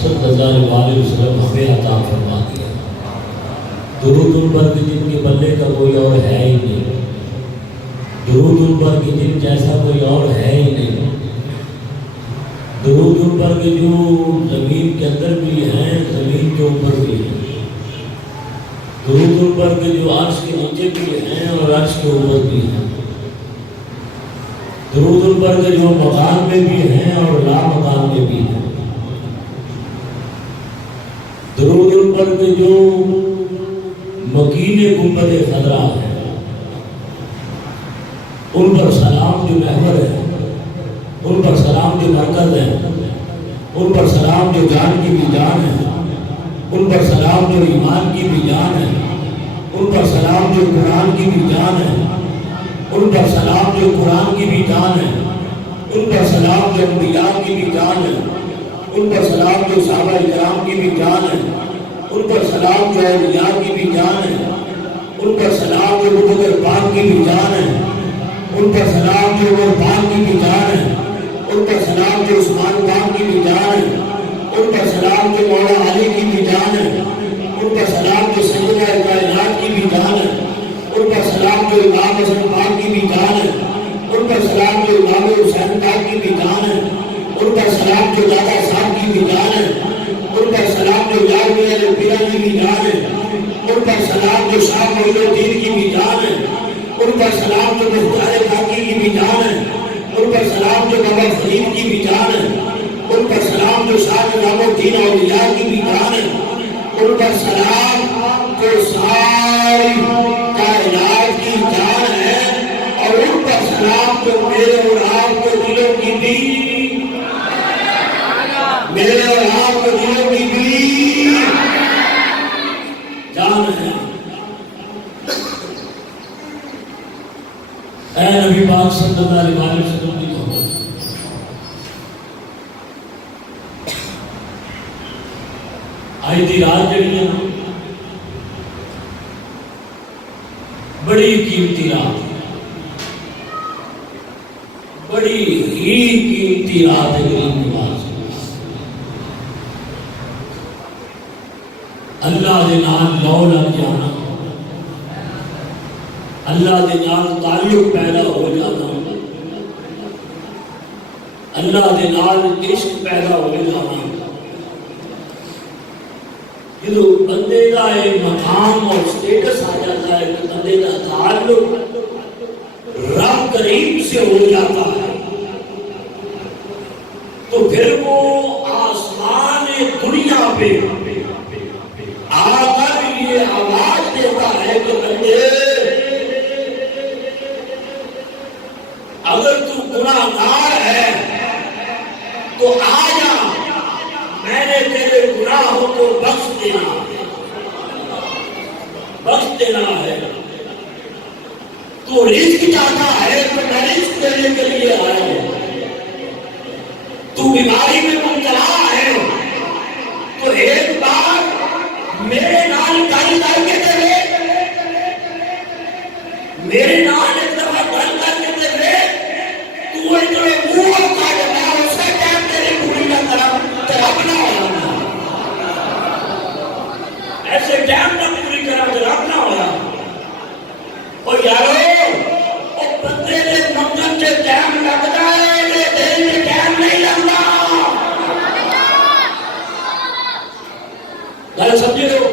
صلی اللہ علیہ وسلم ہمیں عطا فرما دیا۔ درود ان پر کہ جن کے بلے کا کوئی اور ہے ہی نہیں، درود ان پر کہ جن جیسا کوئی اور ہے ہی نہیں، درود ان پر کہ جو زمین کے اندر بھی ہیں، زمین کے اوپر بھی ہیں، درود ان پر کہ جو عرش کے نیچے بھی ہیں اور عرش کے اوپر بھی ہیں، درود ان پر کہ جو مکان میں بھی ہیں اور لا مکان میں بھی ہیں، درود ان پر کہ جو مکین گنبد خضرا ہے، ان پر سلام جو محور ہے، ان پر سلام جو مرکز ہے، ان پر سلام جو جان کی بھی جان ہے، ان پر سلام جو ایمان کی بھی جان ہے، ان پر سلام جو قرآن کی بھی جان ہے، ان پر سلام جو قرآن کی بھی جان ہے، ان پر سلام جو انبیاء کی بھی جان ہے، ان پر سلام جو صحابہ کرام کی بھی جان ہے، ان پر سلام جو اولیاء کی بھی جان ہے، ان پر سلام جو ابوبکر پاک کی بھی جان ہے، ان پر سلام جو عمر پاک کی بھی جان ہے، ان پر سلام جو عثمان پاک کی بھی جان ہے، ان پر سلام جو مولا علی کی بھی جان ہے، ان پر سلام جو سیدہ کائنات کی بھی جان ہے، ان پر سلام جو امام حسن پاک کی بھی جان ہے، ان پر سلام جو امام حسین پاک کی بھی جان ہے، ان پر سلام جو دادا صاحب کی بھی جان ہے، ان پر سلام جو یار میاں الانبیاء کی بھی جان ہے، ان پر سلام جو شاہ معین الدین کی بھی جان ہے، ان پر سلام جو مختار باقی کی بھی جان ہے، ان پر سلام جو بابا فرید کی بھی جان ہے، ان پر سلام جو شاہ نظام الدین اولیاء کی بھی جان ہے، ان پر سلام جو ساری کائنات کی جان ہے، اور ان پر سلام جو میرے اور آپ کے دلوں کی بھی، میرے اور آپ کے دلوں کی بھی جان ہے۔ اے نبی پاک صلی اللہ علیہ وسلم کی محبت، آج دی رات جڑی ہے بڑی قیمتی رات، بڑی ہی قیمتی رات ہے غریب نواز۔ اللہ دے نال لو لگ جانا، اللہ دے نال تعلق پیدا ہو جانا، اللہ دے نال عشق پیدا ہو جانا، جدو بندے کا ایک مقام اور سٹیٹس آ جاتا ہے کہ بندے کا تعلق رب کریم سے ہو جاتا ہے، تو پھر وہ آسمان دنیا پہ آ کر یہ آواز دیتا ہے کہ بندے اگر تو گناہگار ہے تو آ جا، میں نے تیرے گناہوں کو بخش دینا ہے، تو رزق چاہتا ہے تو میں رزق دینے کے لیے آیا ہوں، تو بیماری میں مبتلا ہے تو ایک بار میرے نال گل کر کے دے، میرے نال ایک دفعہ گل کر کے دے، تو ادھر منہ کاٹ، میں اسے ٹائم تیری پوری نہ طرف نہ ہوا، ایسے ٹائم نہ پوری طرح طرف نہ ہوا۔ اور یارو وہ بندے نے منگن سے ٹائم لگتا ہے، دل میں ٹائم نہیں لگتا، گل سمجھے ہو؟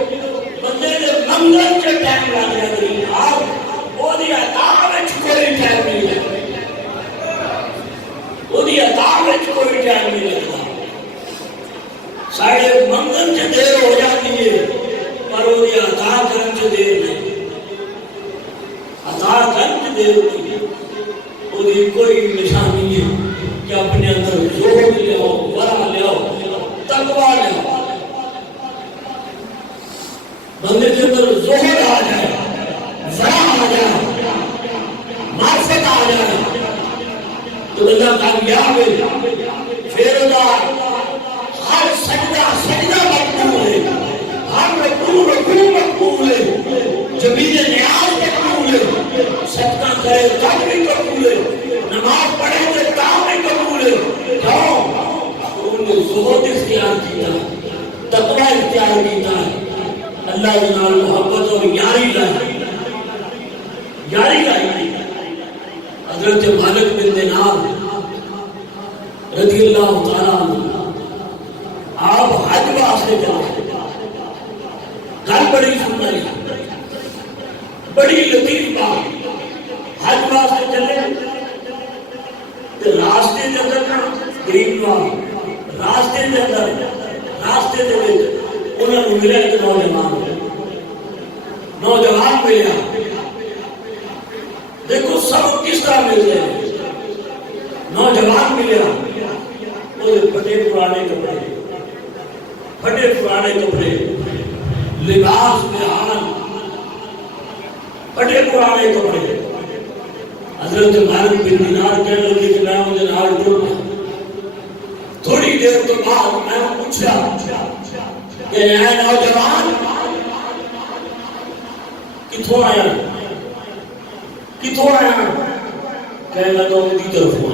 بندے نے منگن سے ٹائم لگ جاتی، آپ وہ دی عطا وچ کوئی ٹائم نہیں لگتا، وہ دی عطا وچ کوئی ٹائم نہیں لگتا، ساڑھے منگن سے دیر ہو جاتی ہے پر وہ دی عطا کرن سے دیر نہیں، عطا کرن سے دیر ہوتی ہے، وہ دی کوئی نشانی ہے کہ اپنے اندر زہد لے آؤ، ورع لے آؤ، تقویٰ لے آؤ، بندے کے اندر زہد آ جائے، ورع آ جائے، معرفت آ جائے تو اللہ کامیاب ہے، پھر اللہ ہر سجدہ مقبول ہے، ہر رکوع مقبول ہے، جمیل نیاز مقبول ہے، صدقہ کرے تب بھی قبول ہے، نماز پڑھے تو تب بھی قبول ہے، کیوں؟ انہوں نے زہد اختیار کیا، اختیار کیتا ہے اللہ کے نال محبت اور یاری لائی حضرت مالک بن دینار رضی اللہ تعالیٰ عنہ آپ حج واسطے چلے گل بڑی سنئی بڑی لطیف بات حج واسطے چلے راستے کے اندر غریب لوگ راستے کے اندر راستے کے انہوں نے ملے ایک نوجوان ملیا دیکھو سب کس طرح ملتے ہیں نوجوان ملیا پھٹے پرانے کپڑے لباس بحال پھٹے پرانے کپڑے حضرت مالک بن دینار کہنے لگے کہ میں مجھے نال ٹر گیا تھوڑی دیر کے بعد میں پوچھا کہ اے نوجوان کتوں آیا کہنے لگا اودی طرفوں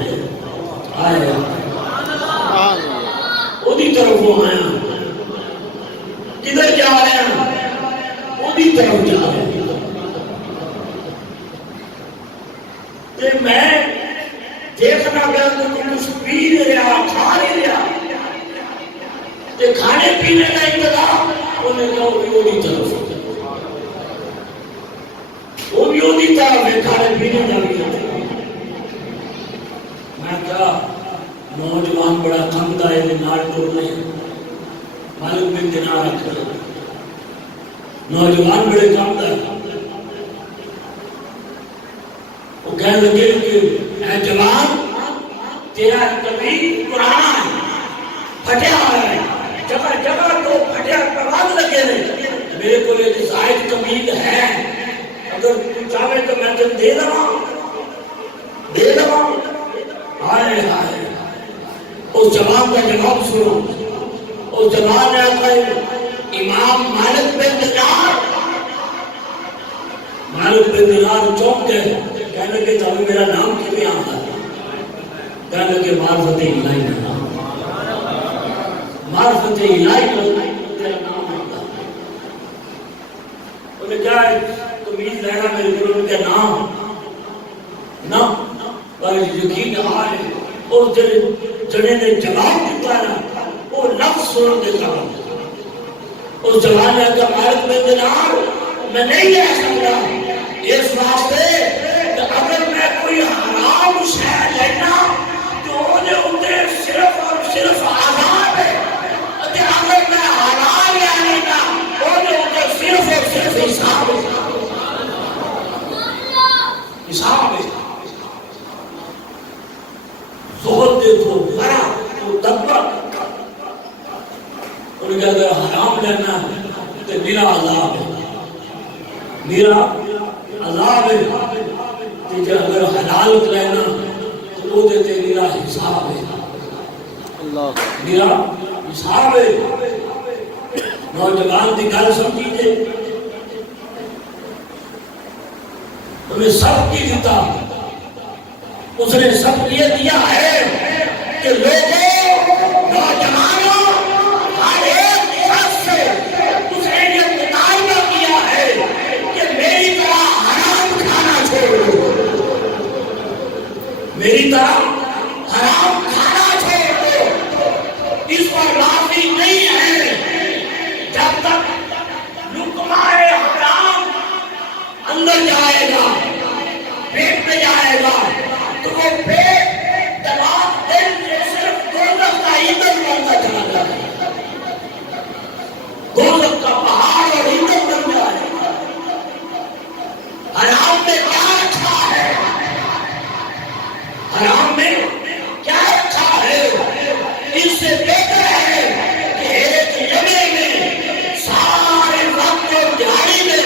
آیا اودی طرفوں آیا کدھر جا رہے ہیں اودی طرف جا رہے ہیں میں دیکھنا گیا تو کچھ پی نہیں رہا کھا نہیں رہا کھانے پینے کا انتظام انہیں کہا وہ بھی طرف ہے کھانے پینے کا بھی میں کہا نوجوان بڑا کم کا ہے نال ٹورنے مالک بن دینار رکھا نوجوان بڑے کم کا ہے وہ کہنے لگے کہ اے جوان تیرا کبھی پرانا ہے پھٹیا ہوا ہے جگہ تو پھٹیا پرواز لگے رہے میرے کو ایک زائد کمیل ہے اگر تو چاہے تو میں تم دے دوا ہائے اس جوان کا جواب سنو اس جوان نے کہا امام مالک بن دینار چونک گئے کہنے لگے تو میرا نام کیوں آتا ہے کہنے لگے معرفت الہی کا نام معرفت الہی تیرا نام آتا ہے انہیں کہا تمیز لہنا میرے گروہ ان کے نام نہ یقین آئے اور جنہیں نے جواب دیتا ہے وہ لفظ سنوں دے کہا اس جوان نے کہا مالک بن دینار میں نہیں رہ سکتا اس واسطے اگر میں کوئی حرام شے لینا تو انہیں اتنے صرف اور صرف عذاب ہے اگر میں حلال لینا انہیں اتنے صرف اور صرف حساب ہے زہد دیکھو ورا تو دبا انہیں کہا اگر حرام لینا تو میرا عذاب ہے میرا عذاب ہے کہ اگر حلال لینا تو وہ دیتے میرا حساب ہے میرا حساب ہے نوجوان کی گل سمجھیے انہیں سب کی دیتا اس نے سب یہ دیا ہے کہ لوگوں نوجوانوں ہر ایک شخص سے اس نے یہ مطالبہ کیا ہے کہ میری طرح حرام کھانا چھوڑو میری طرح حرام کھانا چھوڑ دو اس پر راضی نہیں ہے جب تک لقمہ حرام اندر جائے گا پیٹ میں جائے گا تو وہ پیٹ دماغ دل سے صرف دوزخ کا ایندھن بنتا چلا جائے گا دوزخ کا پہاڑ اور ایندھن بن جائے گا حرام میں کیا رکھا ہے حرام میں کیا رکھا ہے اس سے بہتر ہے کہ ایک جمعے میں سارے وقت اور دیہاڑی میں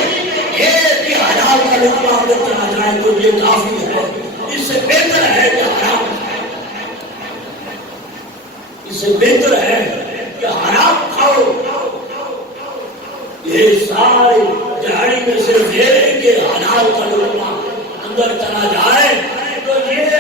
ایک ہی حلال کا لقمہ اندر چلا جائے تو یہ کافی ہے اس سے بہتر ہے کہ حرام اس سے بہتر ہے کہ حرام کھاؤ یہ سارے دیہاڑی میں صرف ایک کہ حلال کا لقمہ اندر چلا جائے تو یہ